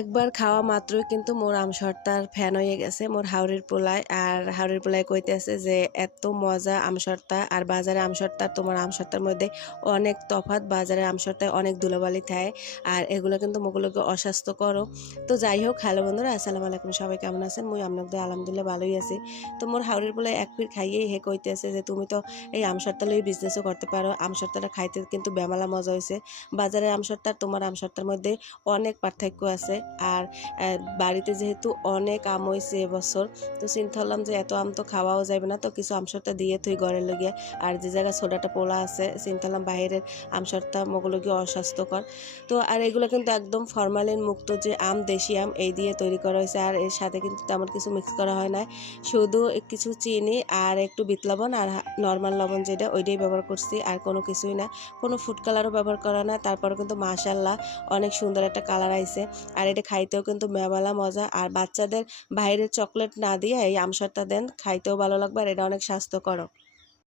একবার খাওয়া মাত্রই কিন্তু মোর আমসরতার ফ্যান হয়ে গেছে মোর হাওরের পোলায়। আর হাওরের পোলায় কইতেছে যে এত মজা আমসরতা, আর বাজারে আমসরতা তোমার আমসরতার মধ্যে অনেক তফাৎ। বাজারের আমসরতায় অনেক ধুলোবালি থাকে, আর এগুলো কিন্তু মোগুলোকে অস্বাস্থ্যকরও। তো যাই হোক, হ্যালো বন্ধুরা, আসসালামু আলাইকুম, সবাই কেমন আছেন? মুই আপনাদের আলহামদুলিল্লাহ ভালোই আছি। তো মোর হাওরের পোলায় এক পির খাইয়েই হে কইতেছে যে তুমি তো এই আমসরতা লই বিজনেসও করতে পারো, আমসরতাটা খাইতে কিন্তু বেমালা মজা হয়েছে। বাজারের আমসরতা তোমার আমসরতার মধ্যে অনেক পার্থক্য আছে। আর বাড়িতে যেহেতু অনেক আম হয়েছে এবছর, তো চিন্তা করলাম যে এত আম তো খাওয়াও যাবে না, তো কিছু আমসরটা দিয়ে তুই ঘরের লগিয়া। আর যে জায়গায় ছোটাটা পোলা আছে, চিন্তা করলাম বাইরের আমসরটা মোগুলোকে অস্বাস্থ্যকর। তো আর এগুলো কিন্তু একদম ফরমালিন মুক্ত যে আম, দেশি আম, এই দিয়ে তৈরি করা হয়েছে। আর এর সাথে কিন্তু তেমন কিছু মিক্স করা হয় না, শুধু কিছু চিনি আর একটু বিট লবণ আর নর্মাল লবণ যেটা, ওইটাই ব্যবহার করছি, আর কোনো কিছুই না। কোনো ফুড কালারও ব্যবহার করা না। তারপরে কিন্তু মাশাল্লাহ অনেক সুন্দর একটা কালার আইছে। আর এটা খাইতেও কিন্তু মেবালা মজা। আর বাচ্চাদের বাইরের চকলেট না দিয়ে এই আমসরটা দেন, খাইতেও ভালো লাগবে, আর এটা অনেক স্বাস্থ্যকর।